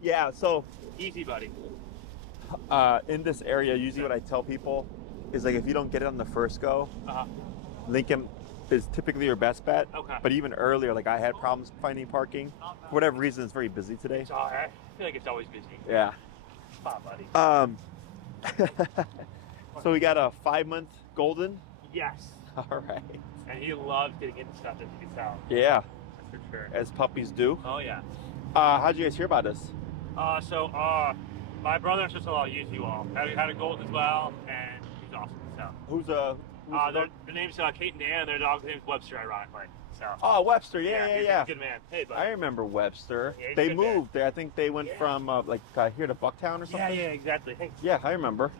Yeah, so Easy, buddy. in this area, usually what I tell people is like if you don't get it on the first go, Uh-huh. Lincoln is typically your best bet. Okay. But even earlier, like I had problems finding parking. For whatever reason, it's very busy today. So I feel like it's always busy. Yeah. Come on, buddy. Um, so we got a 5-month golden. Yes. All right. And he loves getting into stuff, as you can tell. Yeah, That's for sure. as puppies do. Oh, yeah. How'd you guys hear about us? My brother and sister-in-law use you all. Had a golden as well, and he's awesome. So, Who's their the- name's Kate and Dan, and their dog's name's Webster, ironically. So. Oh, Webster. He's Yeah. a good man. Hey, buddy. I remember Webster. Yeah, he's They a good man. moved there. I think they went from here to Bucktown or something. Yeah, exactly. Hey, Yeah, I remember.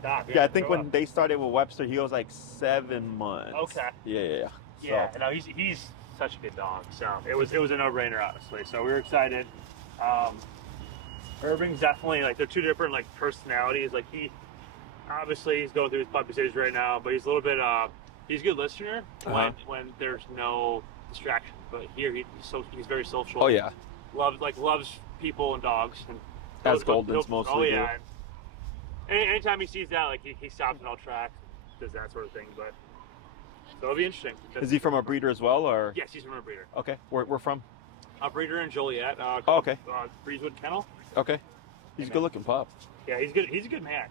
stop. Yeah, I think grow when up. they started with Webster, he was like 7 months. Okay. Yeah. Yeah, no, he's such a good dog. So it was a no-brainer, honestly. So we were excited. Irving's definitely they're two different personalities. Like he's going through his puppy stage right now, but he's a little bit he's a good listener when there's no distraction. But here he's very social. Oh yeah. Loves people and dogs. And As Goldens mostly Oh do. yeah. Anytime he sees that, he stops in all tracks, does that sort of thing. But so it'll be interesting. Is he from a breeder as well, or? Yes, he's from a breeder. Okay, we're from. A breeder in Joliet. Okay. Breezewood Kennel. Okay. He's a good-looking pup. Yeah, he's good. He's a good man.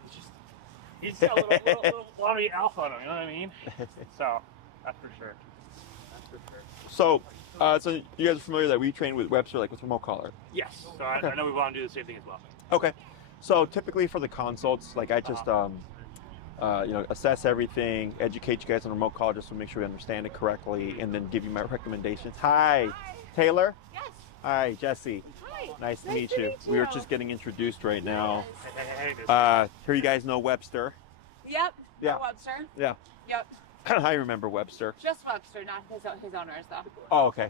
He's got a little want to be alpha on him. You know what I mean? So that's for sure. So you guys are familiar that we train with Webster, with remote collar. Yes. So I know we want to do the same thing as well. Okay. So typically for the consults, I just assess everything, educate you guys on remote collar just to make sure we understand it correctly, and then give you my recommendations. Hi, Taylor. Yes. Hi, Jesse. Hi. Nice to meet you. We were just getting introduced right now. Hey, Here you guys know Webster. Yep. Yeah. Webster. Yeah. Yep. I remember Webster. Just Webster, not his owners though. Oh, okay.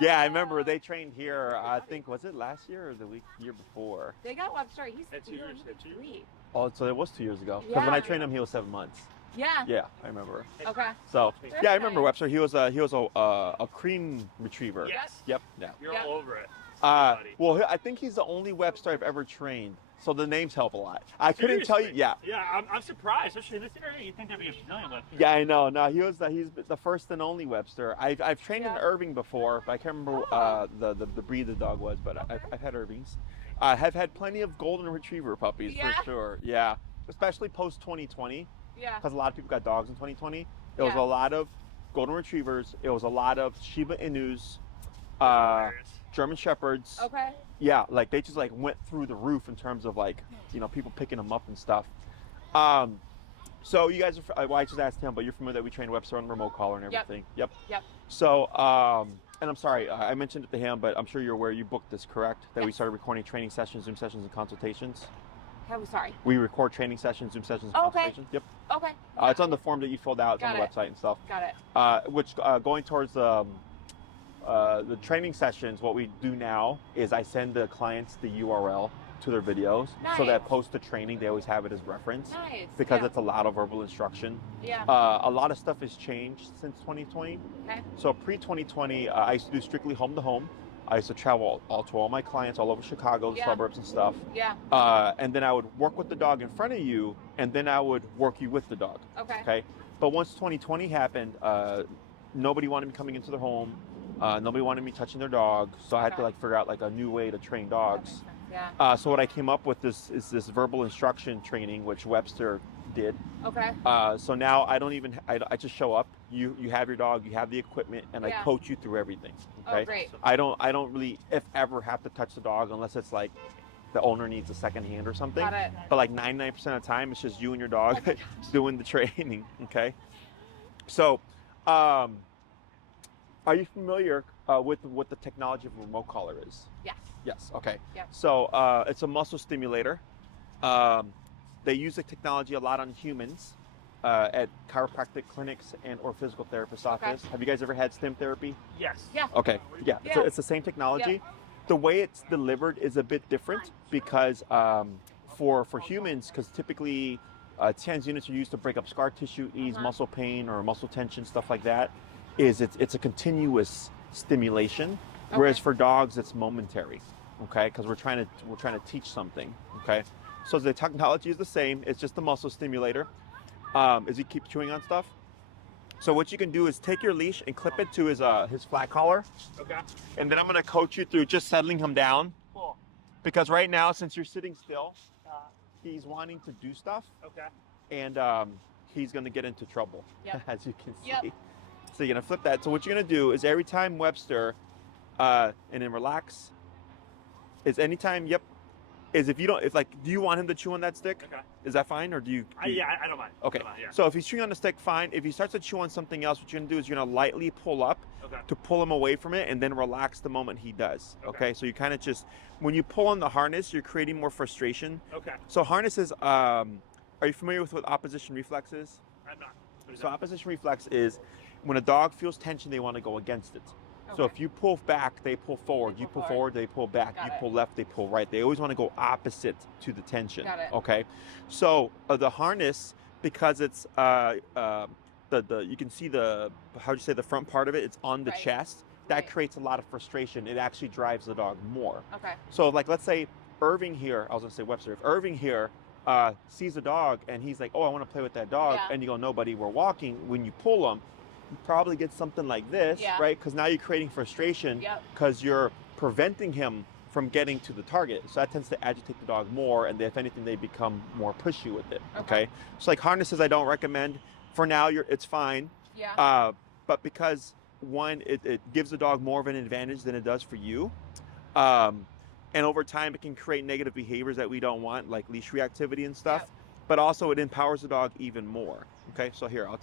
Yeah, I remember they trained here. I think was it last year or the year before? They got Webster. He's That's 2 years. 3. Oh, so it was 2 years ago. Because when Yeah. I trained him, he was 7 months. Yeah. Yeah, I remember. Okay. So Very yeah, I remember nice. Webster. He was a cream retriever. Yes. Yep. Yeah. You're Yeah. all over it. Well, I think he's the only Webster I've ever trained. So the names help a lot. I couldn't tell you. Seriously? Yeah. Yeah, I'm surprised. Especially this area, you think there'd be a million left. Yeah, I know. No, he's the first and only Webster. I've trained in Yeah. Irving before, but I can't remember the breed the dog was. But Okay. I've had Irvings. I have had plenty of golden retriever puppies Yeah. for sure. Yeah, especially post 2020, Yeah. because a lot of people got dogs in 2020. It was Yeah. a lot of golden retrievers. It was a lot of Shiba Inus, Hilarious. German Shepherds. Okay. Yeah, they just went through the roof in terms of people picking them up and stuff. So you guys are, well, I just asked him, but you're familiar that we train Webster on remote collar and Yep. everything. Yep. Yep. So, and I'm sorry, I mentioned it to him, but I'm sure you're aware you booked this, correct? That we Yes. started recording training sessions, Zoom sessions, and consultations. I'm sorry. We record training sessions, Zoom sessions, and Oh, okay. consultations. Yep. Okay. It's on the form that you filled out. It's on Got the it. website and stuff. Got it. Which going towards the training sessions, what we do now is I send the clients the URL to their videos, so that Nice. post the training they always have it as reference, Nice. because yeah. it's a lot of verbal instruction. Yeah. A lot of stuff has changed since 2020. Okay. So pre-2020, I used to do strictly home to home. I used to travel to all my clients all over Chicago, the Yeah. suburbs and stuff. Yeah. And then I would work with the dog in front of you, and then I would work you with the dog. Okay. Okay. But once 2020 happened, nobody wanted me coming into their home. Nobody wanted me touching their dog. So I had to Okay. figure out a new way to train That dogs. makes sense. Yeah. So what I came up with is this verbal instruction training, which Webster did. Okay. So now I don't even, I just show up, you have your dog, you have the equipment, and I Yeah. coach you through everything. Okay. Oh, great. I don't really, if ever, have to touch the dog unless it's the owner needs a second hand or something. Got it. But 99% of the time, it's just you and your dog Oh my gosh. doing the training. Okay. So, are you familiar with what the technology of a remote collar is? Yes. Yes. Okay. Yep. So it's a muscle stimulator. They use the technology a lot on humans at chiropractic clinics and or physical therapist Okay. office. Have you guys ever had stim therapy? Yes. Yeah. Okay. Yeah. Yeah. It's the same technology. Yep. The way it's delivered is a bit different because for humans, because typically TENS units are used to break up scar tissue, ease Uh-huh. muscle pain or muscle tension, stuff like that. It's a continuous stimulation, whereas for dogs it's momentary, okay? Because we're trying to teach something, okay? So the technology is the same. It's just the muscle stimulator. As he keeps chewing on stuff. So what you can do is take your leash and clip it to his flat collar. Okay. And then I'm gonna coach you through just settling him down. Cool. Because right now, since you're sitting still, he's wanting to do stuff. Okay. And he's gonna get into trouble, as you can see. Yep. So you're gonna flip that. So what you're gonna do is every time Webster, and then relax, is anytime, is if you don't, if like, do you want him to chew on that stick? Okay. Is that fine, or do you? Yeah, I don't mind. Okay. I don't mind, yeah. So if he's chewing on the stick, fine. If he starts to chew on something else, what you're gonna do is you're gonna lightly pull up Okay. to pull him away from it, and then relax the moment he does. Okay. Okay. So you kind of just, when you pull on the harness, you're creating more frustration. Okay. So harnesses, are you familiar with what opposition reflex is? I'm not. What is So that? opposition reflex is when a dog feels tension, they want to go against it. So Okay. if you pull back, they pull forward. They You pull pull forward. forward, they pull back. Got You it. pull left, they pull right. They always want to go opposite to the tension. Got it. Okay. So the harness, because it's you can see the, how'd you say, the front part of it, it's on the Right. chest. That Right. creates a lot of frustration. It actually drives the dog more. Okay. So like, let's say Irving here, I was gonna say Webster, if Irving here sees a dog and he's like, oh, I want to play with that dog, Yeah. and you go, no, buddy, we're walking. When you pull him, you probably get something like this, Yeah. right? Because now you're creating frustration Yep. because you're preventing him from getting to the target. So that tends to agitate the dog more, and if anything, they become more pushy with it. Okay. Okay. So like harnesses, I don't recommend. For now, it's fine. Yeah. But because one, it gives the dog more of an advantage than it does for you. And over time, it can create negative behaviors that we don't want, like leash reactivity and stuff. Yep. But also, it empowers the dog even more. Okay, so here, I'm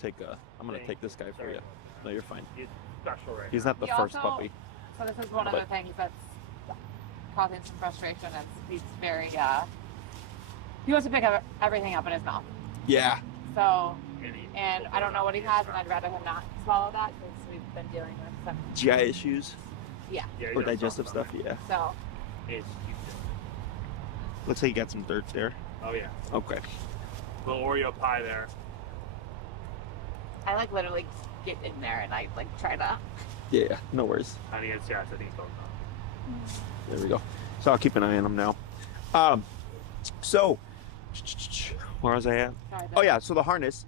gonna Thank take this guy for Sorry. you. No, you're fine. He's special right He's not the He first also- puppy. So this is one of But- the things that's causing some frustration. He's very he wants to pick everything up in his mouth. Yeah. So, now. and I don't know what he has, and I'd rather him not swallow that because we've been dealing with some. GI issues Yeah. Yeah, or digestive stuff. Yeah. So He's Looks like you got some dirt there. oh yeah. Okay. Little Oreo pie there. I like literally get in there and I like try to. Yeah. No worries. I think it's I think it's going on. There we go. So I'll keep an eye on him now. So where was I at? Sorry, Oh yeah, so the harness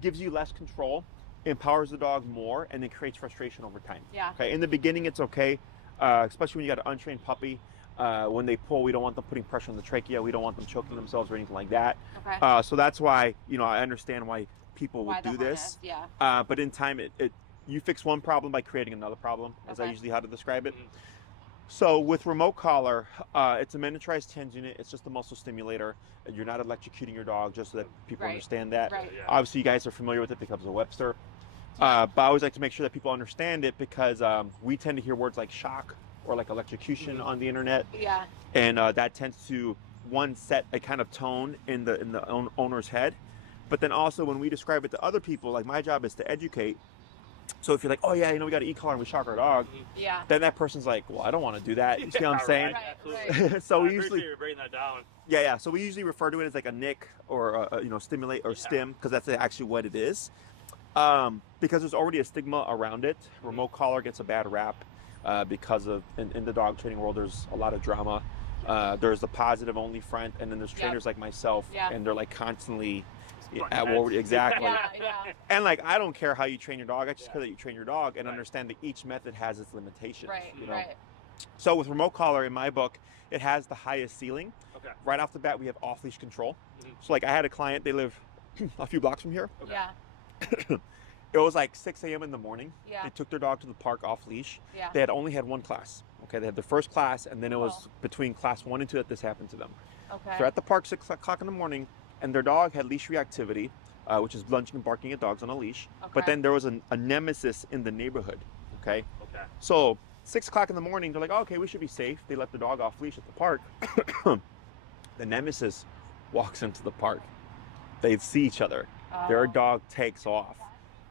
gives you less control, empowers the dog more, and it creates frustration over time. Yeah. Okay, in the beginning it's okay, especially when you got an untrained puppy. When they pull, we don't want them putting pressure on the trachea. We don't want them choking themselves or anything like that. Okay. So that's why, I understand why people Why would the do this. harness? Yeah. But in time, you fix one problem by creating another problem, as I Okay. usually how to describe it. Mhm. So with remote collar, it's a miniaturized TENS unit. It's just a muscle stimulator. You're not electrocuting your dog, just so that people Right. understand that. Right. Yeah. Obviously, you guys are familiar with it because of Webster. But I always like to make sure that people understand it because we tend to hear words like shock or like electrocution Mhm. on the internet, Yeah. and that tends to set a kind of tone in the owner's head. But then also when we describe it to other people, like my job is to educate. So if you're like, oh yeah, we got an e-collar and we shock our dog, Yeah. then that person's like, well, I don't want to do that. You see what I'm Yeah, saying? right. Right. Absolutely. Right. So I we appreciate usually, you breaking that down. yeah. So we usually refer to it as like a nick or stimulate or Yeah. stim because that's actually what it is. Because there's already a stigma around it. Remote collar gets a bad rap because of in the dog training world. There's a lot of drama. There's the positive only front, and then there's Yep. trainers like myself, Yeah. and they're like constantly Button at heads. war. Exactly. Yeah. Yeah. And like I don't care how you train your dog. I just Yeah. care that you train your dog and Right. understand that each method has its limitations. Right. You know? Right. So with remote collar in my book, it has the highest ceiling. Okay. Right off the bat, we have off-leash control. Mhm. So like I had a client, they live a few blocks from here. Okay. Yeah. It was like 6 a.m. in the morning. Yeah. They took their dog to the park off leash. Yeah. They had only had one class. Okay, they had their first class, and then it was Oh. between class 1 and 2 that this happened to them. Okay. They're at the park 6 o'clock in the morning, and their dog had leash reactivity, which is lunging and barking at dogs on a leash. But Okay. then there was a nemesis in the neighborhood. Okay, Okay. so 6 o'clock in the morning, they're like, oh, okay, we should be safe. They let the dog off leash at the park. The nemesis walks into the park. They see each other. Their Oh. dog takes off.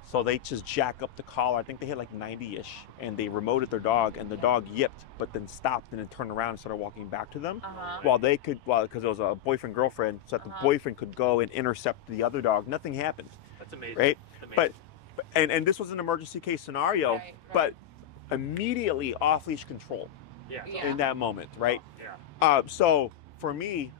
So they just jack up the collar. I think they hit like 90-ish, and they remoted their dog, and the dog yipped, but then stopped and then turned around and started walking back to them. Uh-huh. Because it was a boyfriend-girlfriend, so that the Uh-huh. boyfriend could go and intercept the other dog. Nothing happened, That's amazing. right? Amazing. And this was an emergency case scenario, Right, but right. immediately off-leash control Yeah. Yeah. in that moment, right? Yeah. So for me,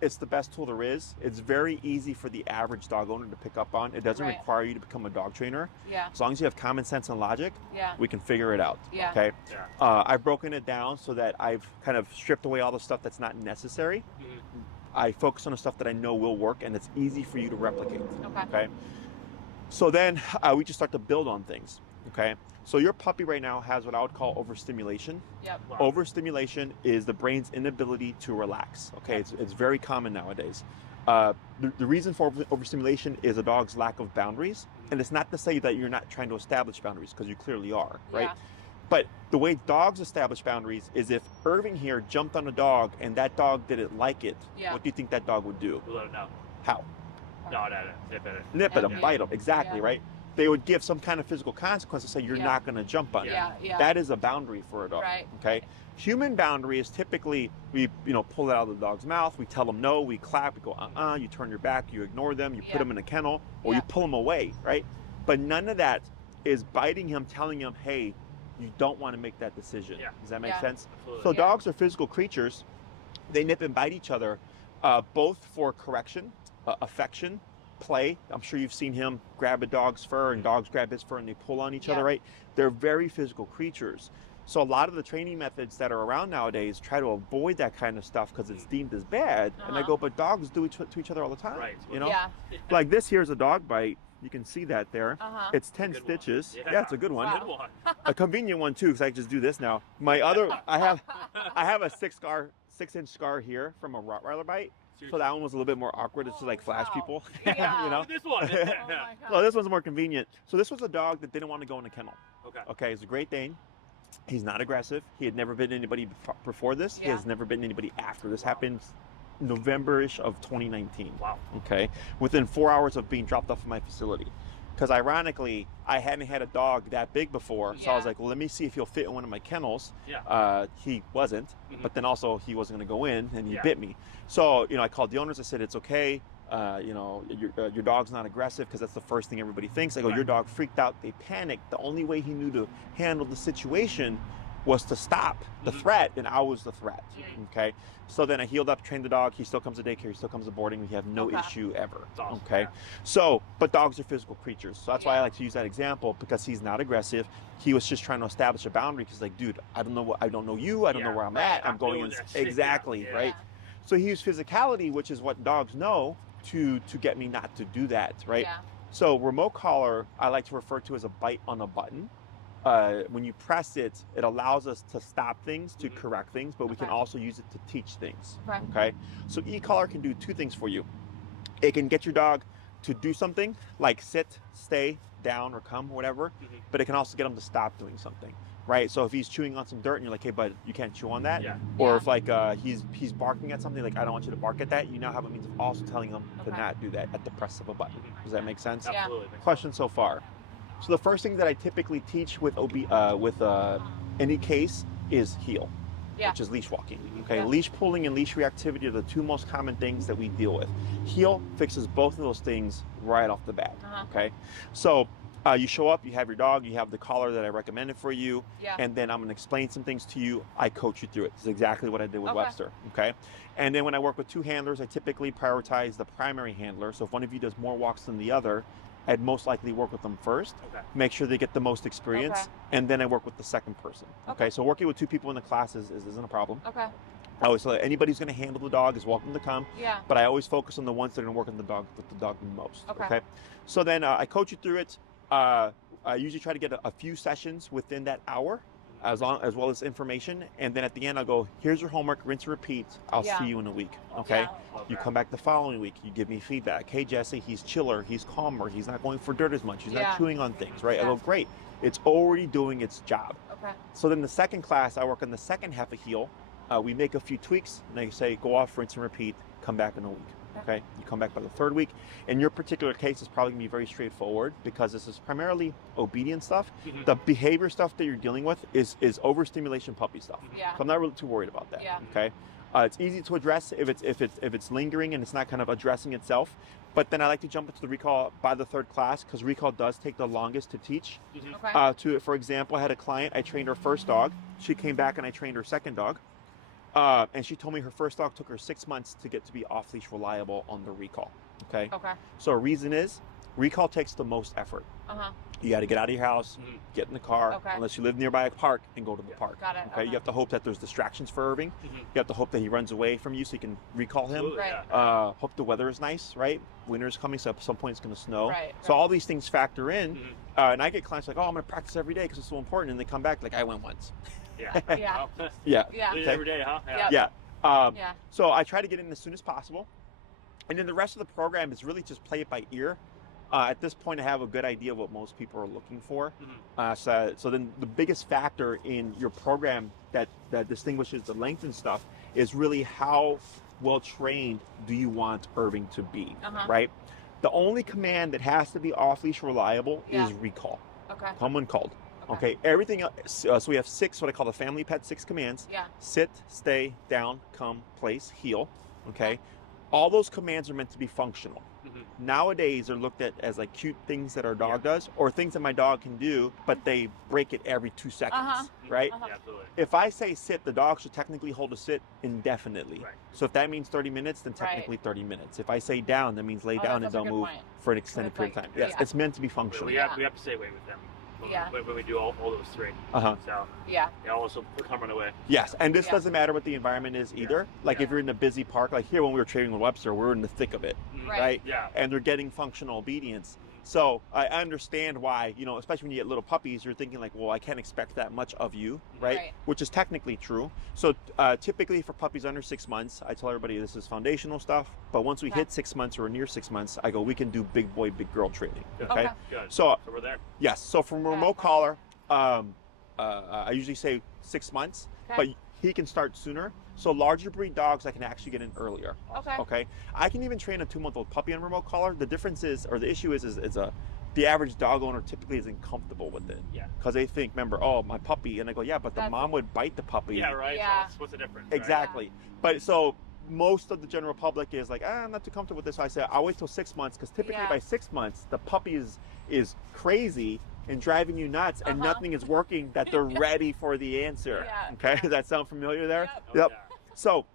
it's the best tool there is. It's very easy for the average dog owner to pick up on. It doesn't Right. require you to become a dog trainer. Yeah. As long as you have common sense and logic, Yeah. we can figure it out. Yeah. Okay. Yeah. I've broken it down so that I've kind of stripped away all the stuff that's not necessary. Mhm. I focus on the stuff that I know will work and it's easy for you to replicate. Okay. Okay. So then we just start to build on things. Okay. So your puppy right now has what I would call overstimulation. Yep. Wow. Overstimulation is the brain's inability to relax. Okay, it's very common nowadays. The reason for overstimulation is a dog's lack of boundaries, and it's not to say that you're not trying to establish boundaries, because you clearly are, right? Yeah. But the way dogs establish boundaries is if Irving here jumped on a dog and that dog didn't like it, Yeah. what do you think that dog would do? We'll let him know. How? No, nip at it. Nip at him, Yeah. bite him, exactly, Yeah. right? They would give some kind of physical consequence to say you're Yeah. not going to jump on it. Yeah. Yeah. That is a boundary for a dog. Right. Okay. Human boundary is typically we pull it out of the dog's mouth, we tell them no, we clap, we go you turn your back, you ignore them, you Yeah. put them in a kennel, or Yeah. you pull them away, right? But none of that is biting him, telling him, hey, you don't want to make that decision. Yeah. Does that make Yeah. sense? Absolutely. So Yeah. dogs are physical creatures. They nip and bite each other, both for correction, affection, play. I'm sure you've seen him grab a dog's fur and dogs grab his fur and they pull on each Yeah. other, right? They're very physical creatures. So a lot of the training methods that are around nowadays try to avoid that kind of stuff because it's deemed as bad. And I Uh-huh. go, but dogs do it to each other all the time. Right. You know, Yeah. like this here's a dog bite. You can see that there. Uh-huh. It's 10 Good one. stitches. Yeah. Yeah, it's a good one. Wow. Good one. A convenient one too, because I just do this now. My other, I have a 6-inch scar here from a Rottweiler bite. So that one was a little bit more awkward. It's just like flash Wow. people, Yeah. you know. This one. Oh my So God. this one's more convenient. So this was a dog that didn't want to go in a kennel. Okay. Okay, he's a Great Dane. He's not aggressive. He had never bitten anybody before this. He Yeah. has never bitten anybody after this. Happened November-ish of 2019. Wow. Okay, within 4 hours of being dropped off of my facility. Because ironically, I hadn't had a dog that big before, so I was Yeah. like, well, let me see if he'll fit in one of my kennels. Yeah. He wasn't, Mhm. but then also he wasn't going to go in, and he Yeah. bit me. So I called the owners. I said, it's okay. Your dog's not aggressive, because that's the first thing everybody thinks. I go, your Right. dog freaked out. They panicked. The only way he knew to handle the situation was to stop the Mhm. threat, and I was the threat. Mhm. Okay. So then I healed up, trained the dog. He still comes to daycare. He still comes to boarding. We have no Okay. issue ever. That's awesome. Okay. Yeah. So, but dogs are physical creatures. So that's why I Yeah. like to use that example, because he's not aggressive. He was just trying to establish a boundary, because like, dude, I don't know you. I don't know Yeah. where I'm Right. at. I'm Not going doing in. that shit. Exactly. Yeah. Right. So he used physicality, which is what dogs know, to get me not to do that. Right. Yeah. So remote collar, I like to refer to as a bite on a button. When you press it, it allows us to stop things, to Mhm. correct things, but we can Okay. also use it to teach things. Okay. Okay. So e-collar can do two things for you. It can get your dog to do something like sit, stay, down, or come, whatever, Mhm. but it can also get him to stop doing something. Right. So if he's chewing on some dirt and you're like, hey, bud, you can't chew on that. Yeah. Or Yeah. if like he's barking at something, like, I don't want you to bark at that, you now have a means of also telling him to Okay. not do that at the press of a button. Mhm. Does that make sense? Yeah. Absolutely. Makes Question so far. So the first thing that I typically teach with any case is heel, Yeah. which is leash walking. Okay, Yeah. leash pulling and leash reactivity are the two most common things that we deal with. Heel fixes both of those things right off the bat. Uh-huh. Okay, so you show up, you have your dog, you have the collar that I recommended for you, Yeah. and then I'm going to explain some things to you. I coach you through it. This is exactly what I did with Okay. Webster. Okay, and then when I work with two handlers, I typically prioritize the primary handler. So if one of you does more walks than the other, I'd most likely work with them first, Okay. make sure they get the most experience, Okay. and then I work with the second person. Okay, so working with two people in the class isn't a problem. Okay. I always say anybody who's going to handle the dog is welcome to come, Yeah. but I always focus on the ones that are going to work on the dog with the dog the most. Okay. So then I coach you through it. I usually try to get a few sessions within that hour, as well as information, and then at the end I'll go, here's your homework, rinse and repeat. I'll Yeah. see you in a week. Okay. Yeah. Love You that. come back the following week, you give me feedback. Hey Jesse, he's chiller, he's calmer, he's not going for dirt as much, he's Yeah. not chewing on things, right? I Yeah. go, great. It's already doing its job. Okay. So then the second class, I work on the second half of heel. We make a few tweaks, and I say, go off, rinse and repeat, come back in a week. Okay, you come back by the third week. In your particular case, it's probably gonna be very straightforward, because this is primarily obedience stuff. Mhm. The behavior stuff that you're dealing with is overstimulation puppy stuff. Yeah. So I'm not really too worried about that. Yeah. Okay. It's easy to address if it's lingering and it's not kind of addressing itself. But then I like to jump into the recall by the third class because recall does take the longest to teach. Okay. For example, I had a client, I trained her first dog. She came back and I trained her second dog. And she told me her first dog took her 6 months to get to be off-leash reliable on the recall. Okay. Okay. So a reason is recall takes the most effort. You got to get out of your house, get in the car, Okay. unless you live nearby a park, and go to the park. Got it. Okay. You have to hope that there's distractions for Irving. You have to hope that he runs away from you so you can recall him. Absolutely, Right. yeah. Hope the weather is nice, right? Winter's coming, so at some point it's going to snow. Right, So right. all these things factor in. And I get clients like, oh, I'm going to practice every day because it's so important. And they come back like, I went once. Yeah. Yeah. Well, Yeah. Yeah. do it Okay. every day, huh? Yeah. Yeah. Yeah. So I try to get in as soon as possible. And then the rest of the program is really just play it by ear. At this point, I have a good idea of what most people are looking for. So then the biggest factor in your program that distinguishes the length and stuff is really how well trained do you want Irving to be, right? The only command that has to be off-leash reliable is recall. Okay. Come when called. Okay. Everything else, so we have 6, what I call the family pet 6 commands. Yeah. Sit, stay, down, come, place, heel. Okay. All those commands are meant to be functional. Nowadays, they're looked at as like cute things that our dog does, or things that my dog can do, but they break it every 2 seconds, right? Yeah, absolutely. If I say sit, the dog should technically hold a sit indefinitely. Right. So if that means 30 minutes, then Right. technically 30 minutes. If I say down, that means lay Oh, down that's and a don't good move point. for an extended it's period of like- time. Yes, yeah. it's meant to be functional. We have to stay away with them when we do all those 3. Uh-huh. So Yeah. they also come run away. Yes, and this Yeah. doesn't matter what the environment is either. Like if you're in a busy park, like here when we were training with Webster, we're in the thick of it, Right. right? Yeah. And they're getting functional obedience. So I understand why, especially when you get little puppies, you're thinking like, well, I can't expect that much of you, right? Right. Which is technically true. So typically for puppies under 6 months, I tell everybody this is foundational stuff. But once we Okay. hit 6 months or near 6 months, I go, we can do big boy, big girl training. Good. Okay. Okay. Good. So So we're there. yes. So from Yeah. remote collar, I usually say 6 months, Okay. but he can start sooner. So larger breed dogs, I can actually get in earlier. Okay. Okay. I can even train a 2-month-old puppy on remote collar. The difference is, or the issue is the average dog owner typically isn't comfortable with it. Yeah. Because they think, remember, oh, my puppy, and I go, yeah, but the That's- mom would bite the puppy. Yeah, right. Yeah. So what's the difference? Right? Exactly. But so most of the general public is like, I'm not too comfortable with this. So I say, I'll wait till 6 months because typically Yeah. by 6 months, the puppy is crazy and driving you nuts and nothing is working that they're ready for the answer. Yeah. Okay. Does that sound familiar there? Yep. Oh, Yep. yeah. So,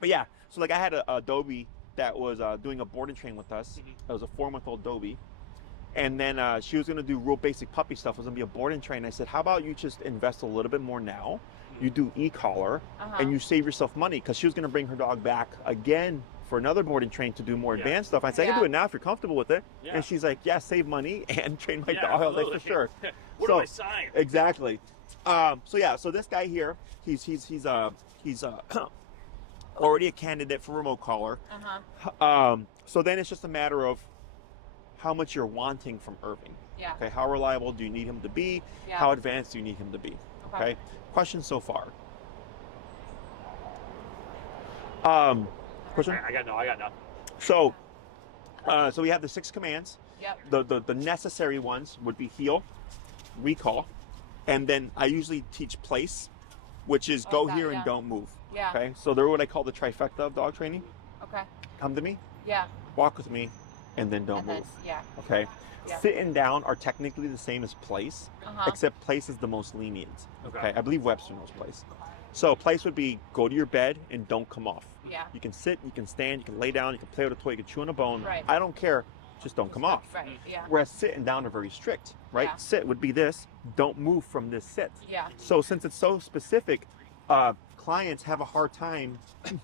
but yeah, so like I had a Dobie that was doing a board and train with us. It was a 4-month-old Dobie. And then she was going to do real basic puppy stuff. It was going to be a board and train. I said, how about you just invest a little bit more now? You do e-collar and you save yourself money because she was going to bring her dog back again for another board and train to do more advanced stuff. I said, I can do it now if you're comfortable with it. Yeah. And she's like, yeah, save money and train my Yeah, dog. I was like, absolutely. for sure. What do I sign? Exactly. So this guy here, he's already a candidate for remote collar. So then it's just a matter of how much you're wanting from Irving. Yeah. Okay. How reliable do you need him to be? Yeah. How advanced do you need him to be? Okay. Questions so far? Question? I got no. So we have the 6 commands. Yep. The necessary ones would be heel, recall, and then I usually teach place, which is go here and don't move. Yeah. Okay. So they're what I call the trifecta of dog training. Okay. Come to me, Yeah. walk with me, and then don't And then, move. yeah. Okay. Yeah. Sit and down are technically the same as place, except place is the most lenient. Okay. I believe Webster knows place. So place would be go to your bed and don't come off. Yeah. You can sit, you can stand, you can lay down, you can play with a toy, you can chew on a bone. Right. I don't care, just don't come off. Right. Yeah. Whereas sit and down are very strict, right? Yeah. Sit would be this, don't move from this sit. Yeah. So since it's so specific, clients have a hard time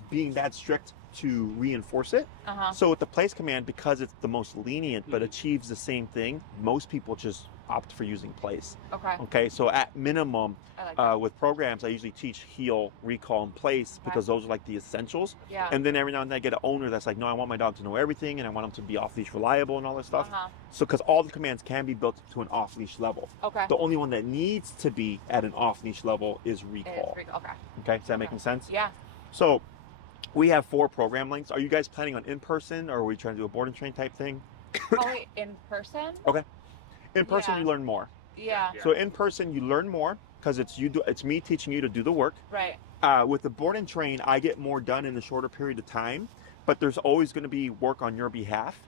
being that strict to reinforce it. So with the place command, because it's the most lenient but achieves the same thing, most people just opt for using place. Okay. Okay, so at minimum, I like that. with programs, I usually teach heel, recall, and place because those are like the essentials. Yeah. And then every now and then I get an owner that's like, no, I want my dog to know everything and I want him to be off-leash reliable and all that stuff. So because all the commands can be built to an off-leash level. Okay. The only one that needs to be at an off-leash level is recall. Okay. Okay, is that making sense? Yeah. So we have 4 program links. Are you guys planning on in-person or are we trying to do a board and train type thing? Oh, wait, in person? Okay. In person, Yeah. you learn more. Yeah. So in person, you learn more. because it's me teaching you to do the work. Right. With the board and train, I get more done in a shorter period of time, but there's always going to be work on your behalf.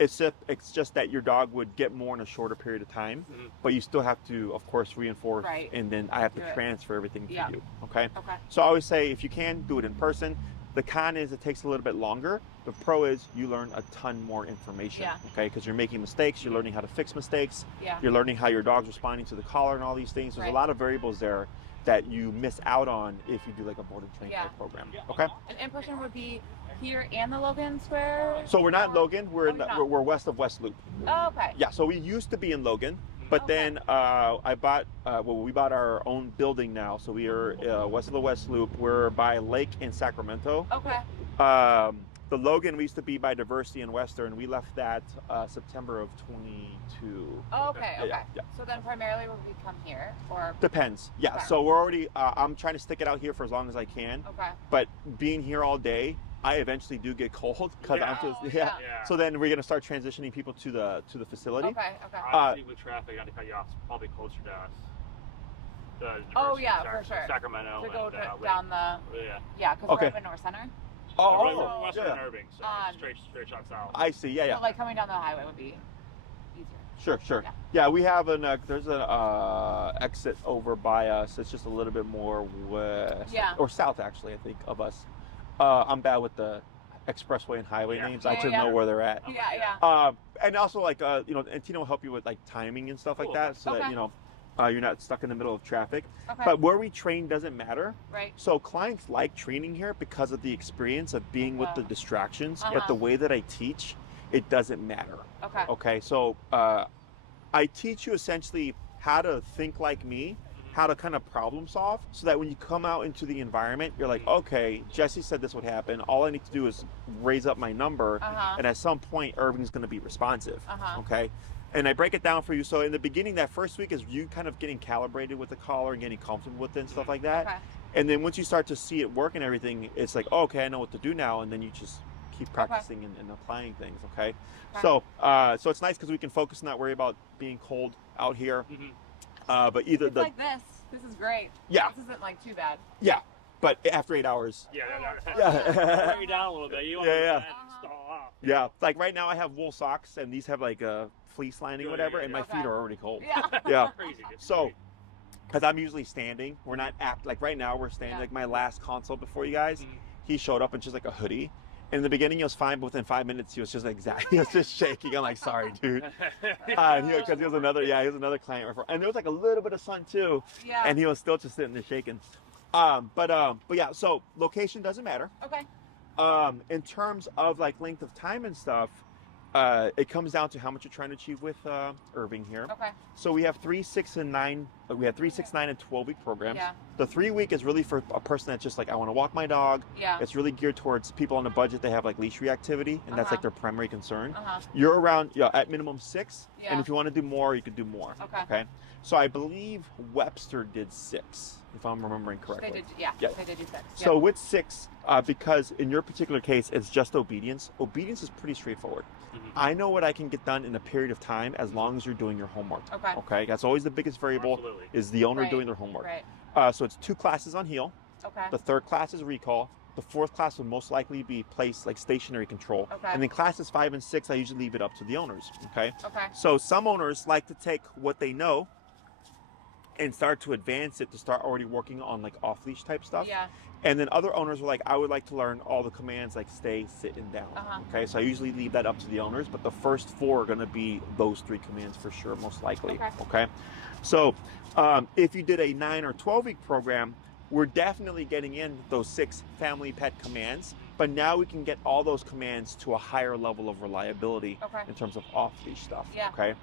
It's just that your dog would get more in a shorter period of time, but you still have to, of course, reinforce, and then I have to transfer everything to you. Okay. So I always say, if you can, do it in person. The con is it takes a little bit longer. The pro is you learn a ton more information. Okay, because you're making mistakes, you're learning how to fix mistakes, you're learning how your dog's responding to the collar and all these things. There's a lot of variables there that you miss out on if you do like a board and train type program. Okay. And in person would be here and the Logan Square. So we're not in Logan. We're we're west of West Loop. Oh, okay. Yeah. So we used to be in Logan, but then we bought our own building now. So we are west of the West Loop. We're by Lake in Sacramento. Okay. The Logan, we used to be by Diversity and Western. We left that September of 22. Oh, okay. Okay. Yeah. So then primarily will we come here or? Depends. Yeah. Okay. So we're already. I'm trying to stick it out here for as long as I can. Okay. But being here all day, I eventually do get cold because I'm just So then we're gonna start transitioning people to the facility. Okay. Okay. Obviously, with traffic, not to cut you off, it's probably closer to us. Oh yeah, for sure. Sacramento. To go and, down the. Yeah. Because we're up in North Center. We're western Irving, so straight shot south. I see. Yeah. So like coming down the highway would be easier. Sure. Yeah, we have there's an exit over by us. It's just a little bit more west or south, actually, I think, of us. I'm bad with the expressway and highway names. I just know where they're at. And also like and Tina will help you with like timing and stuff like that, so that you're not stuck in the middle of traffic. But where we train doesn't matter. Right. So clients like training here because of the experience of being with the distractions. But the way that I teach, it doesn't matter. Okay. So I teach you essentially how to think like me, how to kind of problem solve, so that when you come out into the environment, you're like, okay, Jesse said this would happen. All I need to do is raise up my number, and at some point, Irving's going to be responsive. Okay. And I break it down for you. So in the beginning, that first week is you kind of getting calibrated with the collar and getting comfortable with it and stuff like that. And then once you start to see it work and everything, it's like, okay, I know what to do now. And then you just keep practicing and applying things. Okay. So it's nice because we can focus and not worry about being cold out here. But either it's like this. This is great. Yeah. This isn't like too bad. Yeah. But after 8 hours. Bring you down a little bit. You want to stall off. Yeah. Like right now I have wool socks and these have like a fleece lining or whatever, and my feet are already cold. Yeah. Crazy. So, because I'm usually standing, we're not like right now we're standing. Like my last consult before you guys, he showed up in just like a hoodie. And in the beginning, he was fine, but within 5 minutes, he was just like, he was just shaking. I'm like, sorry, dude. Because he was another client referral. And there was like a little bit of sun too. Yeah. And he was still just sitting there shaking. But yeah, so location doesn't matter. Okay. In terms of like length of time and stuff, it comes down to how much you're trying to achieve with Irving here. Okay. So we have 3, 6, and 9. We have 3, 6, 9, and 12-week programs. Yeah. The 3-week is really for a person that's just like, I want to walk my dog. Yeah. It's really geared towards people on a budget. They have like leash reactivity, and that's like their primary concern. Uh-huh. You're around at minimum 6, Yeah. and if you want to do more, you could do more. Okay. So I believe Webster did 6, if I'm remembering correctly. They did, they did do 6. So with 6, because in your particular case, it's just obedience. Obedience is pretty straightforward. I know what I can get done in a period of time as long as you're doing your homework. Okay. That's always the biggest variable is the owner doing their homework. So it's 2 classes on heel. The 3rd class is recall. The 4th class would most likely be placed like stationary control. And then classes 5 and 6, I usually leave it up to the owners. Okay. So some owners like to take what they know and start to advance it to start already working on like off-leash type stuff. And then other owners were like, I would like to learn all the commands like stay, sit, and down. Okay, so I usually leave that up to the owners, but the first 4 are gonna be those 3 commands for sure, most likely. Okay. So if you did a 9 or 12-week program, we're definitely getting in those 6 family pet commands, but now we can get all those commands to a higher level of reliability in terms of off-leash stuff. Okay.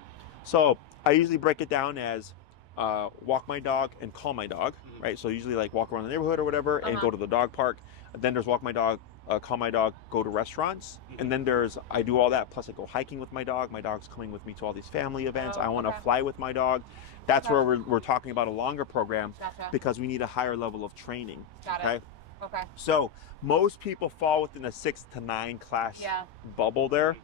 So I usually break it down as walk my dog and call my dog, right? So usually like walk around the neighborhood or whatever and go to the dog park. Then there's walk my dog, call my dog, go to restaurants. And then I do all that, plus I go hiking with my dog. My dog's coming with me to all these family events. I want to fly with my dog. That's where we're talking about a longer program because we need a higher level of training. Okay. So most people fall within a 6 to 9 class bubble there.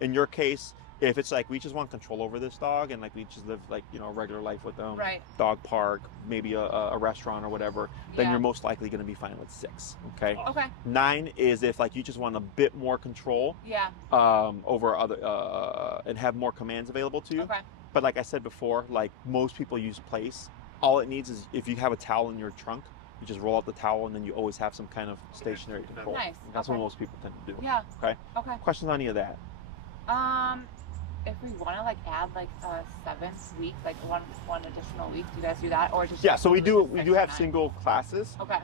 In your case, If it's like we just want control over this dog and like we just live like, you know, a regular life with them, Right. dog park, maybe a restaurant or whatever, then Yeah. you're most likely going to be fine with 6. Okay. Okay. 9 is if like you just want a bit more control Yeah. over other and have more commands available to you. Okay. But like I said before, like most people use place. All it needs is if you have a towel in your trunk, you just roll out the towel and then you always have some kind of stationary control. Nice. That's Okay. what most people tend to do. Yeah. Okay. Okay. Questions on any of that? If we want to like add like a 7th week, like one additional week, do you guys do that, or just Yeah, so we do 6 have or 9? single classes. Okay.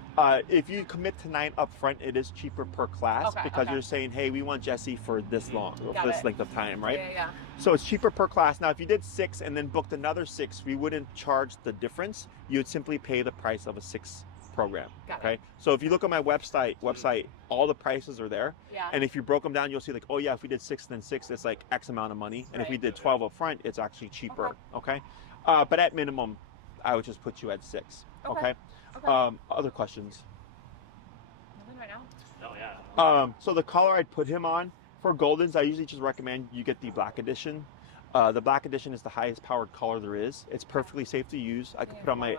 If you commit to 9 up front, it is cheaper per class Okay, because okay. you're saying, hey, we want Jesse for this long, or Got for this it. length of time, right? Yeah. So it's cheaper per class. Now, if you did 6 and then booked another 6, we wouldn't charge the difference. You would simply pay the price of a 6 program. Got Okay. it. So if you look at my website, all the prices are there. Yeah. And if you broke them down, you'll see like, oh yeah, if we did 6 then 6, it's like X amount of money. And if we Right. did 12 up front, it's actually cheaper. Okay. But at minimum, I would just put you at 6. Okay. Okay. Okay. Other questions? Nothing right now. Oh yeah. So the color I'd put him on for Goldens, I usually just recommend you get the black edition. The black edition is the highest powered color there is. It's perfectly safe to use. I could put on my,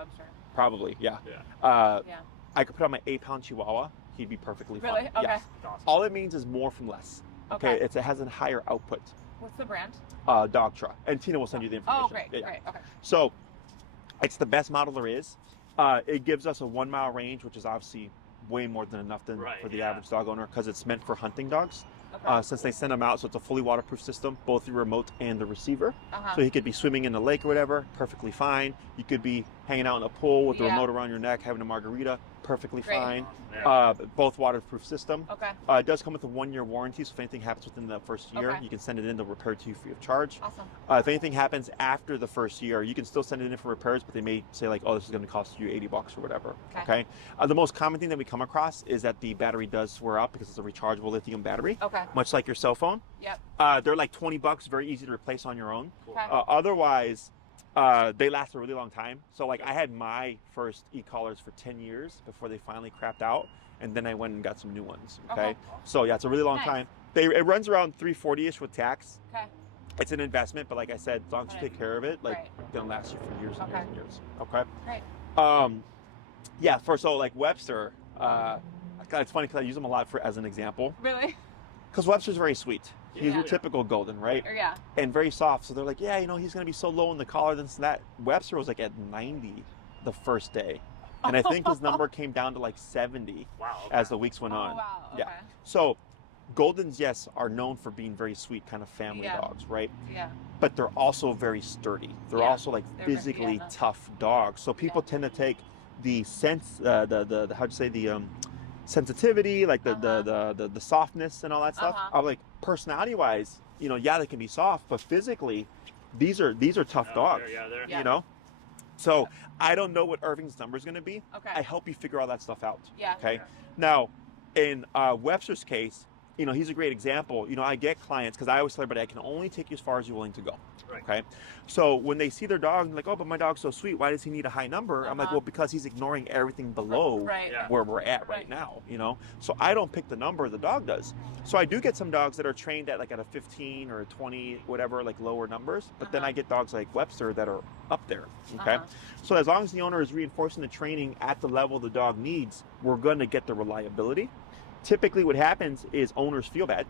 probably, yeah. Yeah. Yeah. I could put on my 8-pound Chihuahua. He'd be perfectly Really? fine. Okay. Yes. That's awesome. All it means is more from less. Okay. Okay. It has a higher output. What's the brand? Dogtra. And Tina will send you the information. Oh, great. Yeah. Great. Okay. So it's the best model there is. It gives us a 1 mile range, which is obviously way more than enough Right, for the yeah. average dog owner because it's meant for hunting dogs. Okay. Since they send them out, so it's a fully waterproof system, both the remote and the receiver. Uh-huh. So he could be swimming in the lake or whatever, perfectly fine. You could be hanging out in a pool with the Yeah. remote around your neck, having a margarita, perfectly Great. fine. Yeah. Both waterproof system. Okay. It does come with a 1-year warranty, so if anything happens within the first year, Okay. you can send it in, they'll repair it to you free of charge. Awesome. If anything happens after the first year, you can still send it in for repairs, but they may say like, oh, this is going to cost you $80 or whatever. Okay. The most common thing that we come across is that the battery does wear out because it's a rechargeable lithium battery, Okay. much like your cell phone. Yep. They're like $20, very easy to replace on your own. Cool. Okay. Otherwise, they last a really long time. So like I had my first e-collars for 10 years before they finally crapped out, and then I went and got some new ones. Okay. Okay. So yeah, it's a really long Nice. time. It runs around $340-ish with tax. Okay. It's an investment, but like I said, as long as you Right. take care of it, like Right. it's gonna last you for years and Okay. years and years. Okay. Great. Yeah. So like Webster, it's funny because I use him a lot as an example Really? because Webster's very sweet. He's Yeah. your typical golden, right? Or yeah. And very soft. So they're like, yeah, you know, he's gonna be so low in the collar, this and that. Webster was like at 90 the first day, and I think his number came down to like 70 Wow. Okay. as the weeks went on. Oh wow. Okay. Yeah. So Goldens, yes, are known for being very sweet kind of family Yeah. dogs, right? Yeah. But they're also very sturdy. They're Yeah. also like They're very- physically yeah. tough dogs. So people tend to take the sense, the how'd you say, the sensitivity, like the softness and all that stuff. Uh-huh. Of like personality wise, you know, yeah, they can be soft, but physically, these are tough dogs. They're, Yeah. You know. So I don't know what Irving's number is going to be. Okay. I help you figure all that stuff out. Yeah. Okay. Yeah. Now, in Webster's case, you know, he's a great example. You know, I get clients because I always tell everybody I can only take you as far as you're willing to go. Right. Okay. So when they see their dog, like, oh, but my dog's so sweet. Why does he need a high number? I'm like, Uh-huh. well, because he's ignoring everything below Right. Yeah. where we're at right Right. now. You know. So I don't pick the number, the dog does. So I do get some dogs that are trained at like at a 15 or a 20, whatever, like lower numbers. But then Uh-huh. I get dogs like Webster that are up there. Okay. Uh-huh. So as long as the owner is reinforcing the training at the level the dog needs, we're going to get the reliability. Typically what happens is owners feel bad.